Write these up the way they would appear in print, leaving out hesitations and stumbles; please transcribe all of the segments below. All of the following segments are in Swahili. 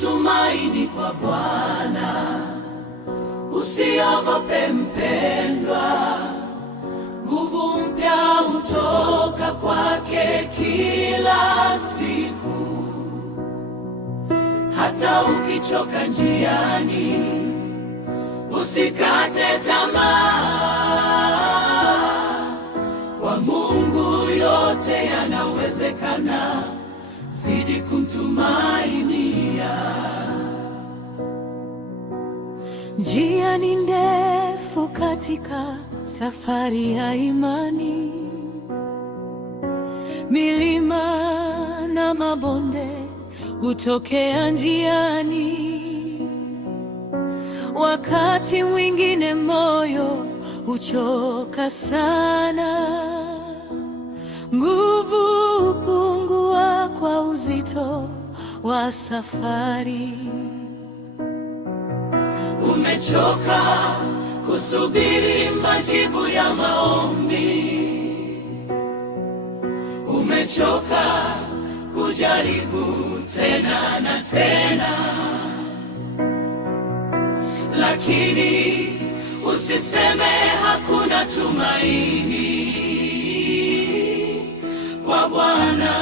tumaini kwa Bwana. Usiogope mpendwa, nguvu mpya hutoka kwake kila siku. Hata ukichoka njiani, usikate tamaa. Kwa Mungu yote yanawezekana, zidi kumtumainia. Njia ni ndefu katika safari ya imani, milima na mabonde hutokea njiani. Wakati mwingine moyo huchoka sana, nguvu hupungua kwa uzito wa safari. Umechoka kusubiri majibu ya maombi, umechoka kujaribu tena na tena, lakini usiseme hakuna tumaini. Kwa Bwana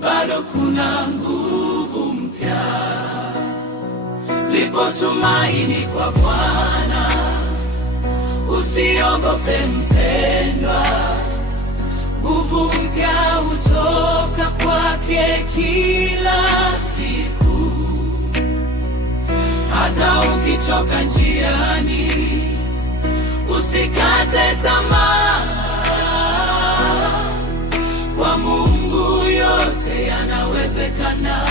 bado kuna nguvu mpya. Lipo tumaini kwa Bwana, usiogope mpendwa, nguvu mpya hutoka kwake kila siku. Hata ukichoka njiani, usikate tamaa. Kwa Mungu yote yanawezekana,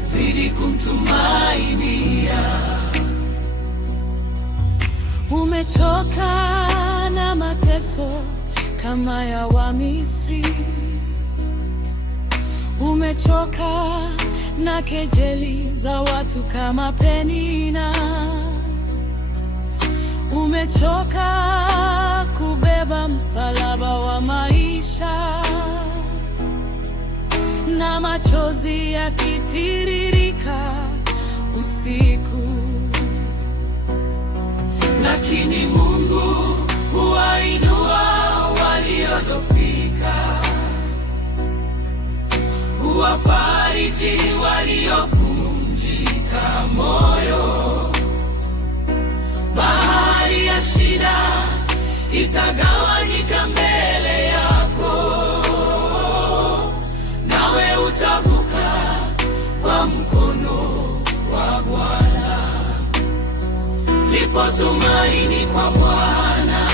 zidi kumtumainia. Umechoka na mateso kama ya Wamisri, umechoka na kejeli za watu kama Penina, umechoka kubeba msalaba wa maisha na machozi yakitiririka usiku. Lakini Mungu huwainua waliodhoofika, huwafariji waliovunjika moyo. Bahari ya shida itagawanyika mbele yako, nawe utavuka kwa mkono wa Bwana. Lipo tumaini kwa Bwana,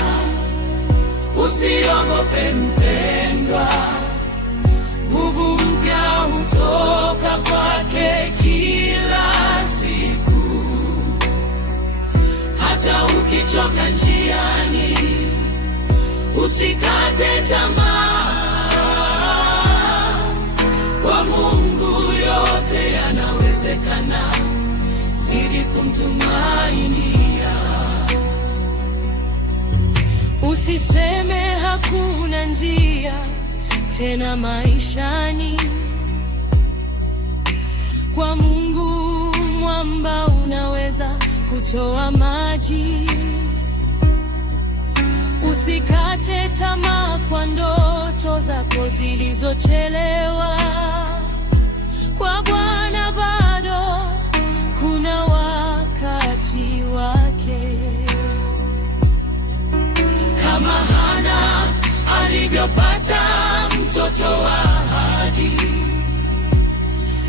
usiogope mpendwa, nguvu mpya hutoka kwake kila siku. Hata ukichoka njiani, usikate tamaa. Kwa Mungu yote yanawezekana, zidi kumtumainia. Usiseme hakuna njia tena maishani. Kwa Mungu mwamba unaweza kutoa maji. Usikate tamaa kwa ndoto zako zilizochelewa. Kwa Bwana bado kuna wakati wake. Kama Hana alivyopata mtoto wa ahadi,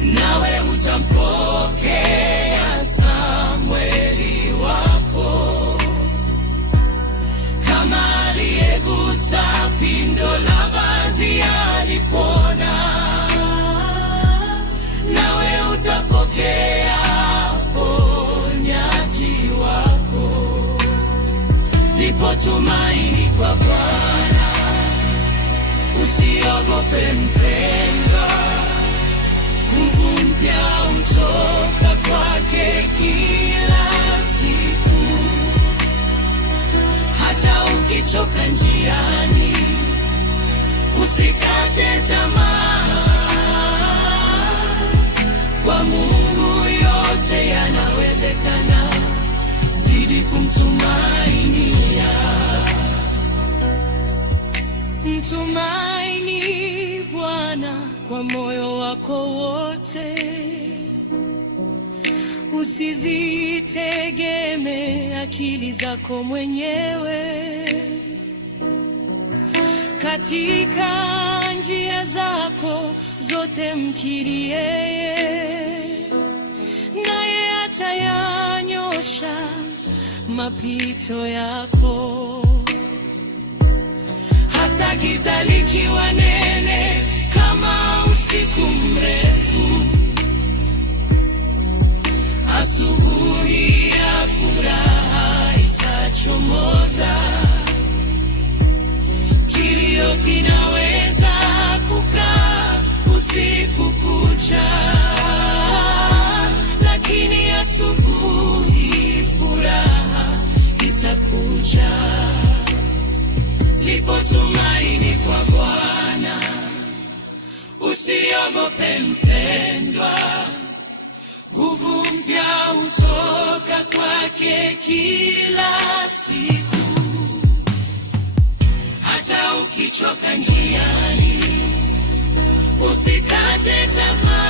nawe utampokea Samweli wako. Kama aliyegusa pindo la vazi alipona, nawe utapokea ponyaji wako. Lipo tumaini kwa Bwana, usiogope mpendwa, nguvu mpya hutoka kwake kila siku. Hata ukichoka njiani, usikate tamaa. Kwa Mungu yote yanawezekana, zidi kumtumainia. Mtumaini Bwana kwa moyo wako wote, usizitegemee akili zako mwenyewe. Katika njia zako zote mkiri yeye, naye atayanyosha mapito yako. Hata giza likiwa nene kama usiku mrefu, asubuhi ya furaha itachomoza. Kilio kinaweza kukaa usiku kucha, lakini asubuhi furaha itakuja. Lipo tumaini kwa Bwana, usiogope mpendwa, nguvu mpya hutoka kwake kila siku. Hata ukichoka njiani, usikate tamaa.